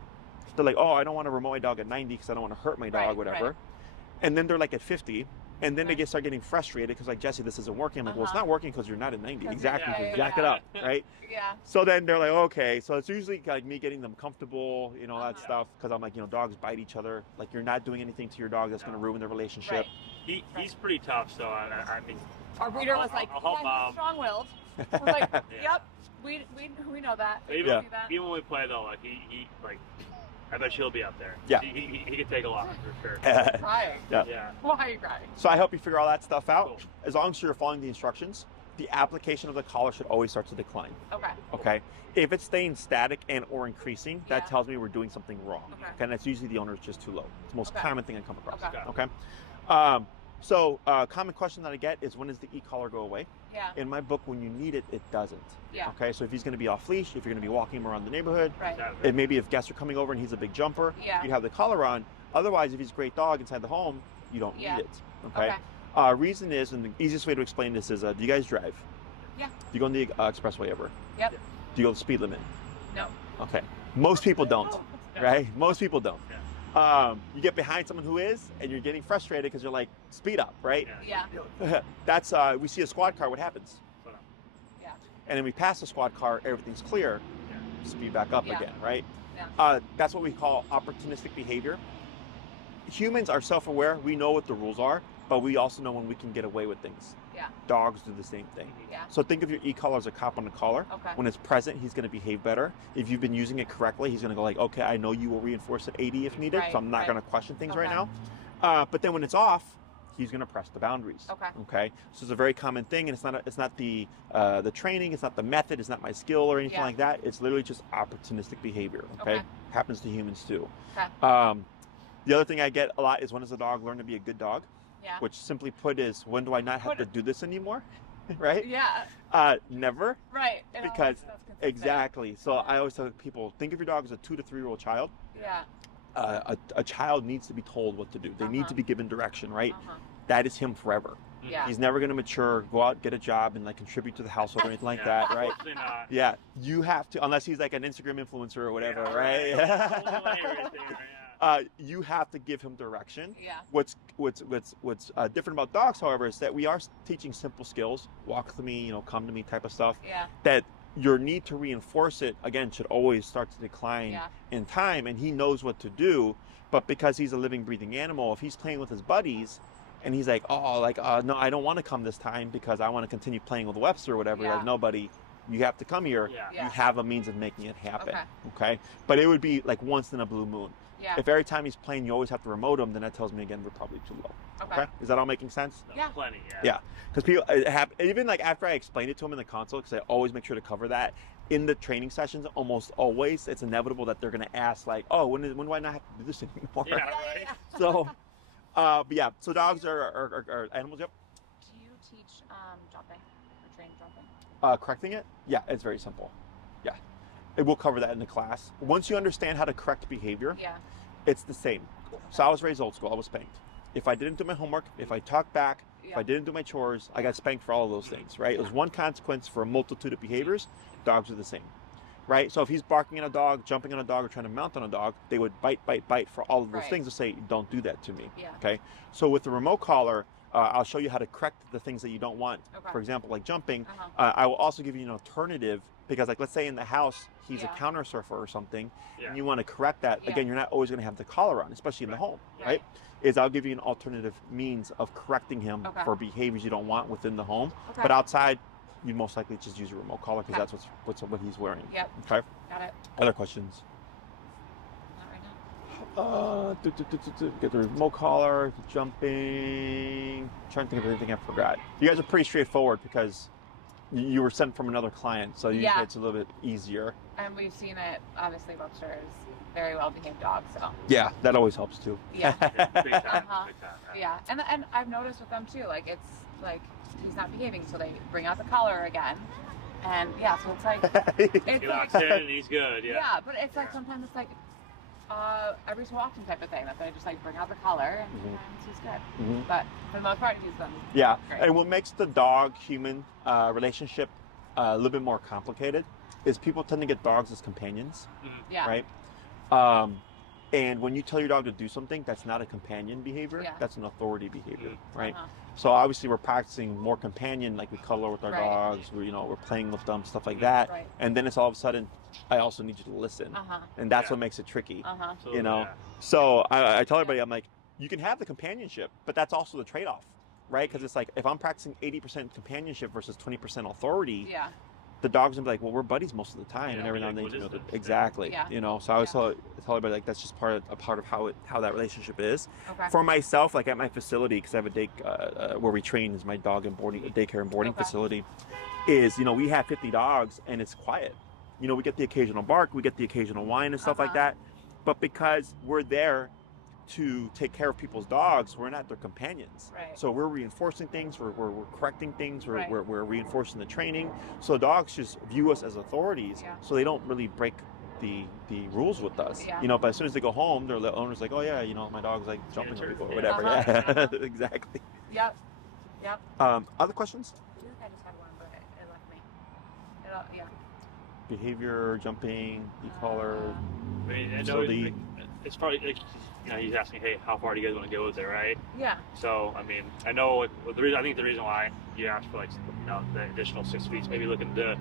They're like, oh, I don't want to remote my dog at 90 because I don't want to hurt my dog, Right, whatever. right. And then they're like at 50. And then Right. they start getting frustrated because like, Jesse, this isn't working. I'm like, well, it's Uh-huh. not working because you're not at 90. 'Cause Exactly. you're- Just yeah, jack yeah, it up, right? Yeah. So then they're like, okay. So it's usually like me getting them comfortable, you know, that Uh-huh. stuff. Because I'm like, you know, dogs bite each other. Like you're not doing anything to your dog that's going to ruin the relationship. Right. He's pretty tough, so I mean, Our breeder was like, I'll help yeah, he's Mom. strong-willed. I was like, Yeah. yep, we know that. even, Yeah. See that? even when we play though, like he like, I bet he'll be up there. Yeah. He could take a lot for sure. Crying. Yeah. Yeah. Why are you crying? So I help you figure all that stuff out. Cool. As long as you're following the instructions, the application of the collar should always start to decline. Okay. Okay. If it's staying static and or increasing, that Yeah. tells me we're doing something wrong. Okay. And that's usually the owner is just too low. It's the most Okay. common thing I come across. Okay. Okay. Common question that I get is when does the e-collar go away? Yeah. In my book, when you need it, it doesn't. Yeah. Okay. So if he's going to be off leash, if you're going to be walking him around the neighborhood, Right. if maybe if guests are coming over and he's a big jumper, Yeah. you have the collar on. Otherwise, if he's a great dog inside the home, you don't Yeah. need it. Okay. Reason is, and the easiest way to explain this is, do you guys drive? Yeah. Do you go on the expressway ever? Yep. Do you go the speed limit? No. Okay. Most people don't, Yeah. right? Most people don't. Yeah. You get behind someone who is, and you're getting frustrated because you're like, speed up, right? Yeah. That's we see a squad car. What happens? Yeah. And then we pass the squad car, everything's clear. Speed back up Yeah. again, right? Yeah. That's what we call opportunistic behavior. Humans are self-aware. We know what the rules are, but we also know when we can get away with things. Yeah. Dogs do the same thing. Yeah. So think of your e-collar as a cop on the collar. Okay. When it's present, he's going to behave better. If you've been using it correctly, he's going to go like, okay, I know you will reinforce at 80 if needed, Right, so I'm not right. going to question things right Okay. now. But then when it's off, he's going to press the boundaries. Okay. Okay. So it's a very common thing, and it's not the training, it's not the method, it's not my skill or anything Yeah. like that. It's literally just opportunistic behavior. Okay. Okay. Happens to humans too. Okay. The other thing I get a lot is, when does a dog learn to be a good dog? Yeah. Which simply put is, when do I not have What- to do this anymore? Right? Yeah. Never. Right. It always- Because that's consistent. Exactly. So I always tell people, think of your dog as a 2 to 3 year old child. Yeah. A child needs to be told what to do. They need Uh-huh. to be given direction, right? Uh-huh. That is him forever. Yeah. He's never going to mature, go out, get a job, and like contribute to the household or anything like that, right? Hopefully not. Yeah, you have to, unless he's like an Instagram influencer or whatever, Yeah, right? Full money right there, yeah. You have to give him direction. Yeah. What's different about dogs, however, is that we are teaching simple skills, walk to me, come to me type of stuff. Yeah. That your need to reinforce it again should always start to decline Yeah. in time, and he knows what to do. But because he's a living, breathing animal, if he's playing with his buddies, and he's like, no, I don't want to come this time because I want to continue playing with Webster or whatever. Yeah. Like, nobody, you have to come here. Yeah. Yeah. You have a means of making it happen. Okay. Okay. But it would be like once in a blue moon. Yeah. If every time he's playing you always have to remote him, then that tells me again we're probably too low. Okay. Is that all making sense? No, Yeah. Plenty, yeah. Yeah. Because people even like after I explain it to them in the console, because I always make sure to cover that in the training sessions. Almost always, it's inevitable that they're going to ask like, "Oh, when do I not have to do this anymore?" Yeah, Yeah, right. yeah. So, but yeah. So dogs are animals. Yep. Do you teach jumping or train jumping? Correcting it? Yeah, it's very simple. Yeah. It will cover that in the class. Once you understand how to correct behavior, Yeah. it's the same. So I was raised old school. I was spanked. If I didn't do my homework, if I talked back, if Yeah. I didn't do my chores, I got spanked for all of those things, right? It was one consequence for a multitude of behaviors. Dogs are the same, right? So if he's barking at a dog, jumping on a dog, or trying to mount on a dog, they would bite for all of those Right. things to say, don't do that to me. Yeah. Okay. So with the remote collar, I'll show you how to correct the things that you don't want. Okay. For example, like jumping. Uh-huh. I will also give you an alternative, because like let's say in the house he's Yeah. a counter surfer or something, Yeah. and you want to correct that. Yeah. Again, you're not always going to have the collar on, especially in the Right. home, Right. right? Is I'll give you an alternative means of correcting him Okay. for behaviors you don't want within the home. Okay. But outside, you most likely just use your remote collar because Okay. that's what he's wearing. Yep. Okay. Got it. Other questions? Not right now. Get the remote collar, jumping. Trying to think of anything I forgot. You guys are pretty straightforward because you were sent from another client, so usually Yeah. it's a little bit easier. And we've seen it. Obviously, Webster is very well behaved dog. So Yeah, that always helps too. yeah. Yeah, big time, Uh-huh. big time. Yeah, and I've noticed with them too, like it's like he's not behaving, so they bring out the collar again, and yeah, so it's like it's He like locks in and he's good, yeah. yeah, but it's like sometimes it's like every so often type of thing that they just like bring out the collar and Mhm. he's good, Mhm. but for the most part he's them. Yeah, Great. and what makes the dog-human relationship a little bit more complicated is people tend to get dogs as companions, Yeah, right? And when you tell your dog to do something, that's not a companion behavior. Yeah. That's an authority behavior, right? Uh-huh. So obviously we're practicing more companion, like we cuddle with our Right. dogs, we're playing with them, stuff like that. Right. And then it's all of a sudden, I also need you to listen, Uh-huh. and that's Yeah. what makes it tricky. Uh-huh. So, You know, yeah. So I tell everybody, I'm like, you can have the companionship, but that's also the trade-off, right? Because it's like, if I'm practicing 80% companionship versus 20% authority, Yeah. the dog's gonna be like, well, we're buddies most of the time, Yeah, and every now like, and then what you know is this? exactly, Yeah. So I always Yeah. tell everybody like that's just a part of how that relationship is. Okay. For myself, like at my facility, because I have a day where we train is my dog and daycare and boarding Okay. facility, is we have 50 dogs and it's quiet. We get the occasional bark, we get the occasional whine and stuff like Uh-huh. that, but because we're there to take care of people's dogs, we're not their companions. Right. So we're reinforcing things, we're correcting things, Right. we're reinforcing the training. So dogs just view us as authorities, Yeah. so they don't really break the rules with us. Yeah. You know, but as soon as they go home, the owner's like, oh yeah, you know, my dog's like jumping on people or Yeah. whatever. Uh-huh. Yeah, exactly. Yep. Yep. Other questions? I think I just had one, but it left me. Yeah. Behavior, jumping, e-collar. I mean, I know Facility. it's probably like, you know, he's asking, hey, how far do you guys want to go with it, right? Yeah. So I mean, I know the reason. I think the reason why you asked for like, you know, the additional 6 weeks, maybe looking to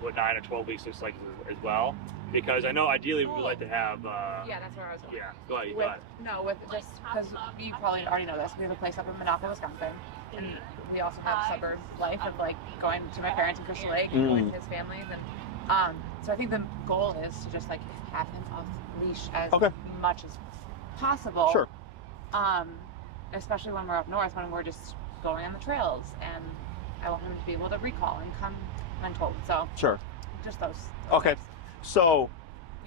what 9 or 12 weeks looks like as well, because I know ideally we would like to have. Yeah, that's where I was going. Yeah. Go ahead. With just because you probably already know this, we have a place up in Monaco, Wisconsin, and we also have suburb life of like going to my parents in Crystal Lake and going to his families, and so I think the goal is to just like have him off leash as much as possible. Sure. Especially when we're up north, when we're just going on the trails, and I want him to be able to recall and come mental. So Sure. just those. Okay. things. So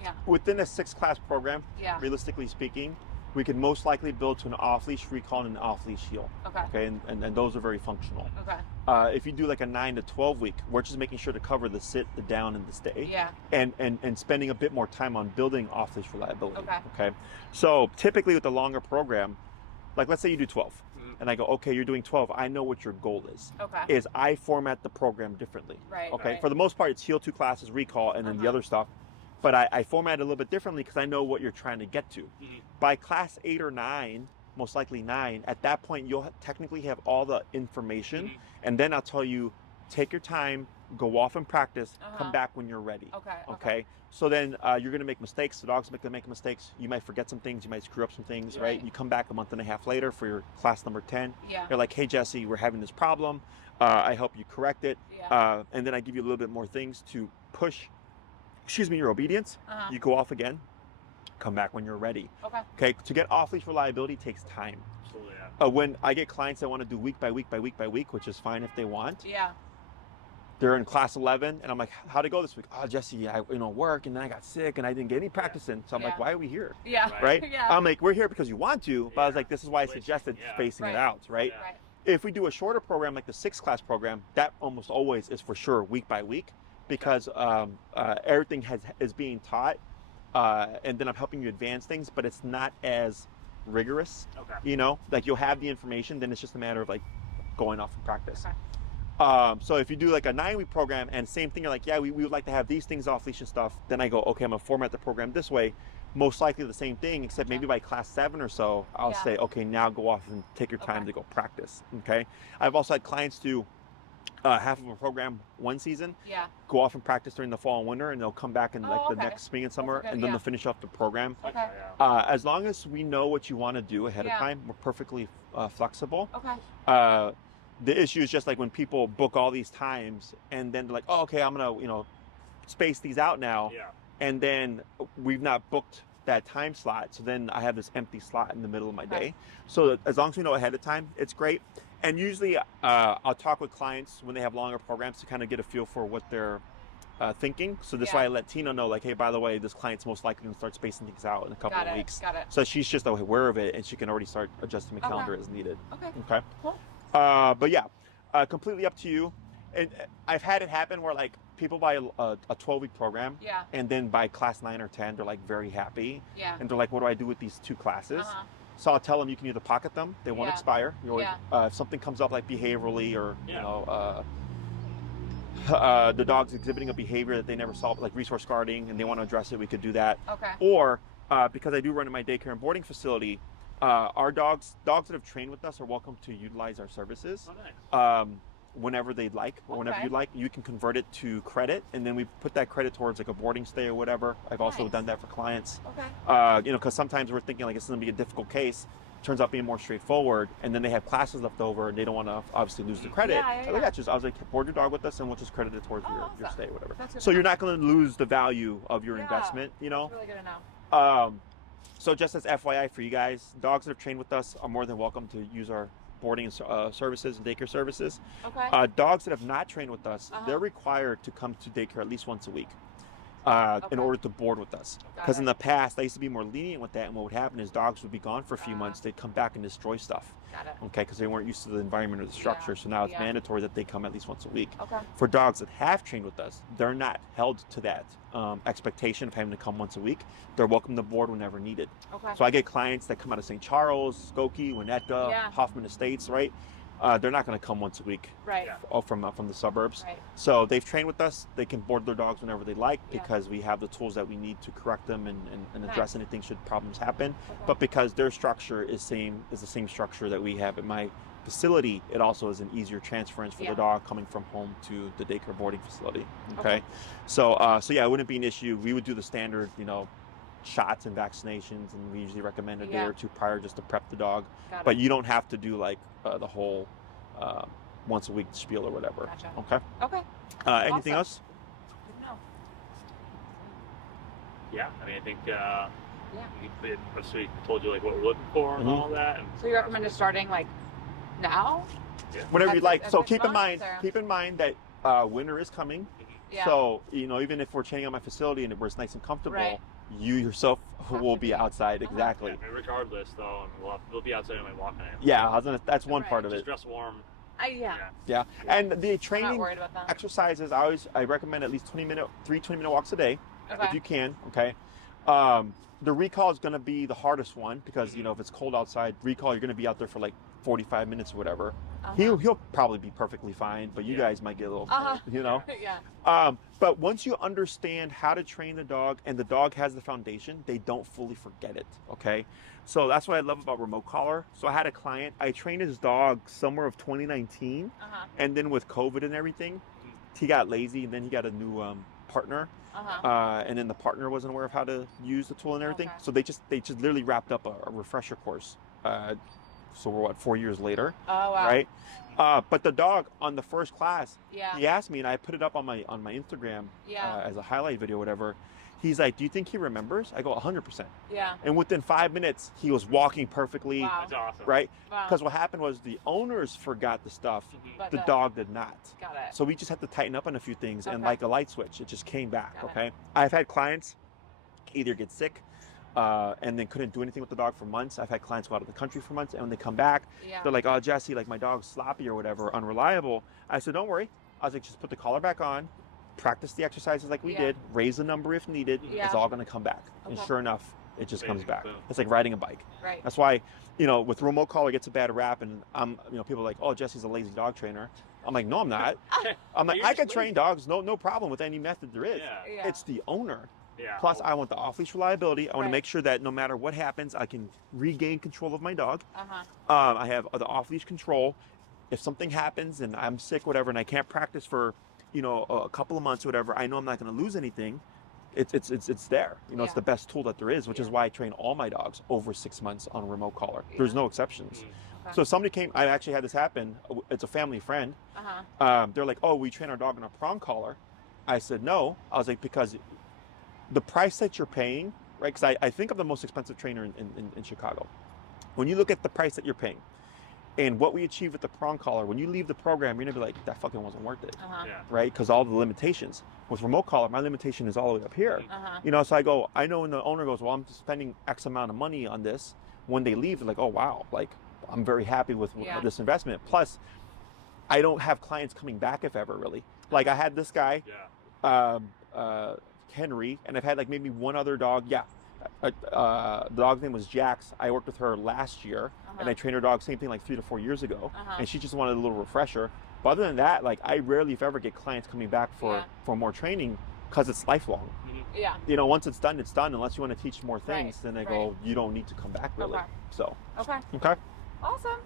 Yeah. within a 6-class program, Yeah. realistically speaking, we could most likely build to an off-leash recall and an off-leash heel. Okay. Okay, and those are very functional. Okay. If you do like a 9 to 12 week, we're just making sure to cover the sit, the down, and the stay. Yeah. And spending a bit more time on building off-leash reliability. Okay. Okay. So typically with the longer program, like let's say you do 12, Mhm. and I go, okay, you're doing 12. I know what your goal is. Okay. Is I format the program differently. Right. Okay. Right. For the most part, it's heel 2 classes, recall, and then the other stuff. But I format it a little bit differently because I know what you're trying to get to. Mhm. By class 8 or 9, most likely 9, at that point you'll technically have all the information, Mhm. and then I'll tell you, take your time, go off and practice, Uh-huh. come back when you're ready. Okay. Okay. So then you're gonna make mistakes. The dog's gonna make mistakes. You might forget some things. You might screw up some things, right? Right. You come back a month and a half later for your class number 10. Yeah. You're like, hey Jesse, we're having this problem. I help you correct it, Yeah. and then I give you a little bit more things to push. Your obedience. Uh-huh. You go off again. Come back when you're ready. Okay. Okay. To get off-leash reliability takes time. Absolutely. Yeah. When I get clients that want to do week by week by week by week, which is fine if they want. Yeah. They're in class 11, and I'm like, how'd it go this week? Oh, Jesse, I work, and then I got sick, and I didn't get any practice in. So I'm like, Yeah. why are we here? Yeah. Right? Yeah. I'm like, we're here because you want to, but I was Yeah. like, this is why I Wasting, suggested yeah. spacing Right. it out, right? Yeah. Right. If we do a shorter program like the 6-class program, that almost always is for sure week by week, because everything is being taught, and then I'm helping you advance things, but it's not as rigorous. Okay. You know, like you'll have the information, then it's just a matter of like going off and practice. Okay. So if you do like a 9-week program and same thing, you're like, yeah, we would like to have these things off leash and stuff. Then I go, okay, I'm gonna format the program this way. Most likely the same thing, except maybe by class 7 or so, I'll Yeah. say, okay, now go off and take your time Okay. to go practice. Okay. I've also had clients do half of a program one season, Yeah. go off and practice during the fall and winter, and they'll come back in like Oh, the okay. next spring and summer, good, and then yeah. they'll finish off the program. Okay. As long as we know what you want to do ahead Yeah. of time, we're perfectly flexible. Okay. The issue is just like when people book all these times and then they're like, oh, okay, I'm gonna, space these out now, Yeah. and then we've not booked that time slot, so then I have this empty slot in the middle of my Okay. day. So as long as we know ahead of time, it's great. And usually I'll talk with clients when they have longer programs to kind of get a feel for what they're thinking. So this Yeah. way I let Tina know, like, hey, by the way, this client's most likely going to start spacing things out in a couple Got of it. weeks. Got it. So she's just aware of it, and she can already start adjusting the Okay. calendar as needed. Okay. Okay. Cool. But yeah, completely up to you. And I've had it happen where like people buy a 12-week program, Yeah. and then by class 9 or 10, they're like very happy, Yeah. and they're like, what do I do with these 2 classes? Uh-huh. So I'll tell them you can either pocket them, they won't Yeah. expire. You always, Yeah. if something comes up like behaviorally, or Yeah. the dog's exhibiting a behavior that they never saw, like resource guarding, and they want to address it, we could do that. Okay. Or because I do run in my daycare and boarding facility, our dogs that have trained with us are welcome to utilize our services. Oh, nice. Whenever they'd like, or whenever Okay. you'd like. You can convert it to credit, and then we put that credit towards like a boarding stay or whatever. I've also Nice. done that for clients. Okay. Because sometimes we're thinking like it's going to be a difficult case. Turns out being more straightforward, and then they have classes left over, and they don't want to obviously lose the credit. Yeah, yeah, So, yeah. I was like, board your dog with us, and we'll just credit it towards Oh, your awesome. stay, whatever. That's good So to you're know. not going to lose the value of your Yeah. investment, you know. That's really good to know. So just as FYI for you guys, dogs that have trained with us are more than welcome to use our boarding services and daycare services. Okay. Dogs that have not trained with us, Uh-huh. they're required to come to daycare at least once a week. in order to board with us. Because in the past, I used to be more lenient with that, and what would happen is dogs would be gone for a few months. They'd come back and destroy stuff. Got it. Okay, because they weren't used to the environment or the structure. So now it's mandatory that they come at least once a week. Okay. For dogs that have trained with us, they're not held to that expectation of having to come once a week. They're welcome to board whenever needed. Okay. So I get clients that come out of St. Charles, Skokie, Winnetka, Hoffman Estates, right? They're not going to come once a week, right? From the suburbs. Right. So they've trained with us. They can board their dogs whenever they like because we have the tools that we need to correct them and address anything should problems happen. Okay. But because their structure is the same structure that we have at my facility, it also is an easier transference for the dog coming from home to the daycare boarding facility. Okay. So it wouldn't be an issue. We would do the standard, shots and vaccinations, and we usually recommend a day or two prior just to prep the dog. But you don't have to do like the whole once a week spiel or whatever. Gotcha. Okay. Anything else? No. Yeah, I mean, I think we told you like what we're looking for and all that. And so you recommend just starting like now? Yeah. Whatever you'd like. So keep in months, mind that winter is coming. Yeah. So even if we're training on my facility and where it's nice and comfortable, you yourself will be outside. Exactly. Yeah, I mean, regardless, though, we'll be outside anyway walking in. Yeah, that's one part of it. Just dress warm. Yeah. And the training I'm not worried about that. exercises, I recommend at least 20-minute walks a day if you can. Okay. The recall is going to be the hardest one because if it's cold outside, recall you're going to be out there for like 45 minutes or whatever. He'll probably be perfectly fine, but you guys might get a little, But once you understand how to train the dog and the dog has the foundation, they don't fully forget it. Okay. So that's what I love about remote collar. So I had a client, I trained his dog summer of 2019, and then with COVID and everything, he got lazy, and then he got a new partner. And then the partner wasn't aware of how to use the tool and everything. So they just literally wrapped up a refresher course. So we're 4 years later, right? But the dog on the first class, he asked me, and I put it up on my Instagram as a highlight video, whatever. He's like, "Do you think he remembers?" I go, 100%. Yeah. And within 5 minutes, he was walking perfectly. Wow. That's awesome. Right? Wow. Because what happened was the owners forgot the stuff. But the dog did not. Got it. So we just had to tighten up on a few things, and Okay. like a light switch, it just came back. Got it. Okay. I've had clients either get sick and then couldn't do anything with the dog for months. I've had clients go out of the country for months, and when they come back, they're like, "Oh, Jesse, like my dog's sloppy or whatever, unreliable." I said, "Don't worry." I was like, "Just put the collar back on, practice the exercises like we did, raise the number if needed. It's all going to come back." And sure enough, it just comes back. It's like riding a bike. Right. That's why, with remote collar gets a bad rap, and people are like, "Oh, Jesse's a lazy dog trainer." I'm like, "No, I'm not." I'm like, "I can train dogs, no problem with any method there is. Yeah. It's the owner." Yeah. Plus, I want the off-leash reliability. I want to make sure that no matter what happens, I can regain control of my dog. I have the off-leash control. If something happens and I'm sick, whatever, and I can't practice for, a couple of months, or whatever, I know I'm not going to lose anything. It's there. It's the best tool that there is, which is why I train all my dogs over 6 months on a remote collar. There's no exceptions. Okay. So if somebody came, I actually had this happen. It's a family friend. They're like, "Oh, we train our dog on a prong collar." I said, "No." I was like, because the price that you're paying, right? Because I think I'm the most expensive trainer in Chicago. When you look at the price that you're paying and what we achieve with the prong collar, when you leave the program, you're gonna be like, "That fucking wasn't worth it," right? Because all the limitations. With remote collar, my limitation is all the way up here. So I go, I know when the owner goes, "Well, I'm spending X amount of money on this." When they leave, they're like, "Oh wow, like I'm very happy with this investment." Plus, I don't have clients coming back if ever, really. Like I had this guy. Henry, and I've had like maybe one other dog. The dog's name was Jax. I worked with her last year, and I trained her dog, same thing, like 3 to 4 years ago, and she just wanted a little refresher. But other than that, like I rarely, if ever, get clients coming back for more training because it's lifelong. Once it's done, unless you want to teach more things, then they go, "You don't need to come back, really." So. Okay. Awesome.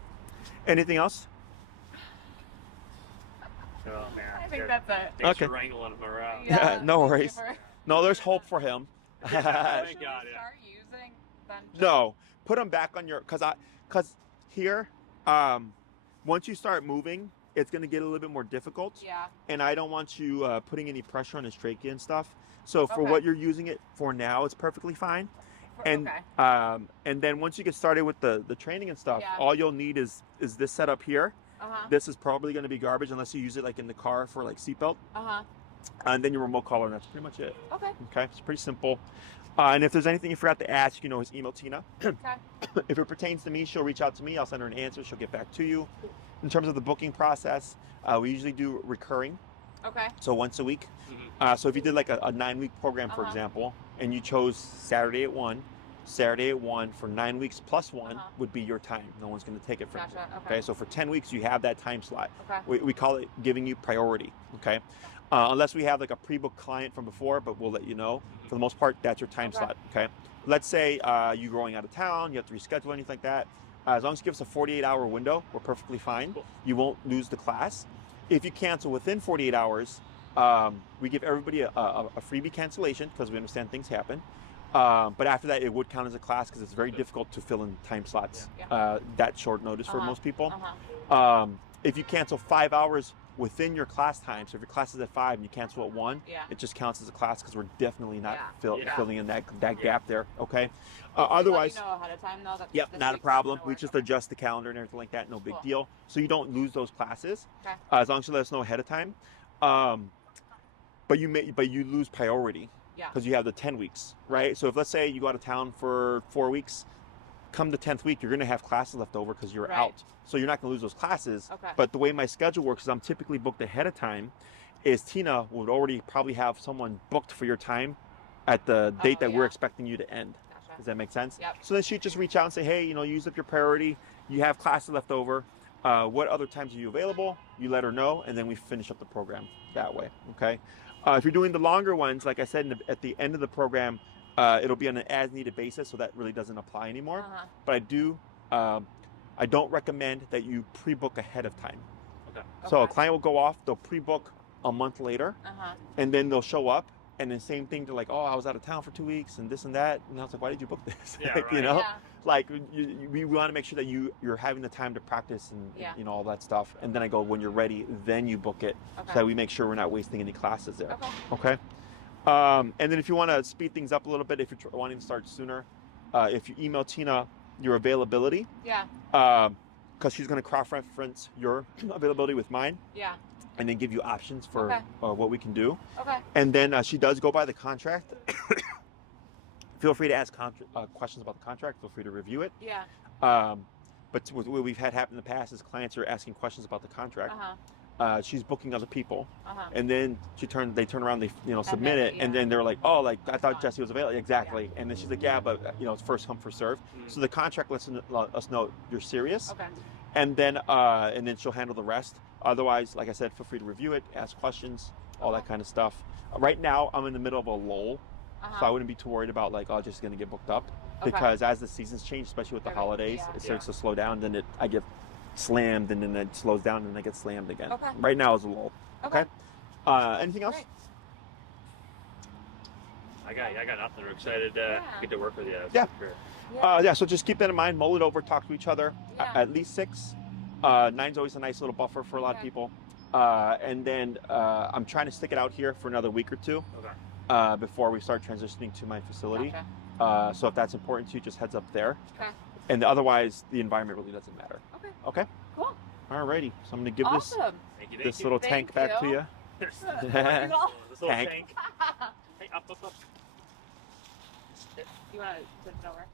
Anything else? Oh, man. I think that's it. Thanks for wrangling him around. Yeah, no thank worries. you for- No, there's hope for him. Thank God, yeah. Start using benches? No, put them back on your, because here, once you start moving, it's going to get a little bit more difficult. Yeah. And I don't want you putting any pressure on his trachea and stuff. So for what you're using it for now, it's perfectly fine. And then once you get started with the training and stuff, all you'll need is this setup here. This is probably going to be garbage unless you use it like in the car for like seatbelt. and then your remote caller, and that's pretty much it. Okay. Okay, it's pretty simple. And if there's anything you forgot to ask, you can always email Tina. Okay. If it pertains to me, she'll reach out to me. I'll send her an answer. She'll get back to you. In terms of the booking process, we usually do recurring, Okay. so once a week. Mhm. So if you did like a 9-week program, for example, and you chose Saturday at 1 for 9 weeks plus 1 would be your time. No one's going to take it from you. Gotcha. Okay, so for 10 weeks, you have that time slot. Okay. We call it giving you priority. Okay. Unless we have like a pre-booked client from before, but we'll let you know. For the most part, that's your time slot. Okay. Let's say you're going out of town, you have to reschedule, anything like that. As long as you give us a 48-hour window, we're perfectly fine. Cool. You won't lose the class. If you cancel within 48 hours, we give everybody a freebie cancellation because we understand things happen. But after that, it would count as a class because it's very difficult to fill in time slots that short notice for most people. If you cancel 5 hours within your class time, so if your class is at 5 and you cancel at 1, it just counts as a class because we're definitely not filling in that gap there. Okay. Otherwise, let you know ahead of time, though, that yep, this not a week's problem. gonna We work. just adjust the calendar and everything like that. No big Cool. deal. So you don't lose those classes Okay. as long as you let us know ahead of time. But you lose priority because you have the 10 weeks, right? So if let's say you go out of town for 4 weeks, come the 10th week, you're going to have classes left over because you're Right. out. So you're not going to lose those classes. Okay. But the way my schedule works is I'm typically booked ahead of time. Is Tina would already probably have someone booked for your time at the date that we're expecting you to end. Gotcha. Does that make sense? Yep. So then she'd just reach out and say, hey, use up your priority. You have classes left over. What other times are you available? You let her know, and then we finish up the program that way. Okay. If you're doing the longer ones, like I said, at the end of the program, it'll be on an as-needed basis, so that really doesn't apply anymore. But I don't recommend that you pre-book ahead of time. Okay. So a client will go off, they'll pre-book a month later, and then they'll show up, and then same thing, they're like, oh, I was out of town for 2 weeks, and this and that, and I was like, why did you book this? Yeah, Like, right. Yeah. like we want to make sure that you're having the time to practice and all that stuff, and then I go, when you're ready, then you book it, so that we make sure we're not wasting any classes there. Okay. And then if you want to speed things up a little bit, if you're wanting to start sooner, if you email Tina your availability, because she's going to cross-reference your availability with mine, and then give you options for what we can do. And then she does go by the contract. Feel free to ask questions about the contract. Feel free to review it. But what we've had happen in the past is clients are asking questions about the contract. She's booking other people, and then they turn around, they submit it, and then they're like, oh, like I thought Jesse was available. Exactly. And then she's like, yeah, but it's first come first serve. So the contract lets us know you're serious. And then she'll handle the rest. Otherwise, like I said, feel free to review it, ask questions, all that kind of stuff. Right now, I'm in the middle of a lull, so I wouldn't be too worried about like, oh, just going to get booked up. Because as the seasons change, especially with the holidays, it starts to slow down. Then I get slammed, and then it slows down, and I get slammed again. Right now is a lull. Okay. Anything else? Great. I got nothing. We're excited to get to work with you. Yeah. For sure. So just keep that in mind. Mull it over. Talk to each other. At least 6. 9's always a nice little buffer for a lot of people. And then I'm trying to stick it out here for another week or 2 before we start transitioning to my facility. So if that's important to you, just heads up there. And otherwise, the environment really doesn't matter. Okay. Cool. Alrighty. So I'm going to give Awesome. this little tank back to you. This little Tank. tank. Hey, up. You want to flip it over?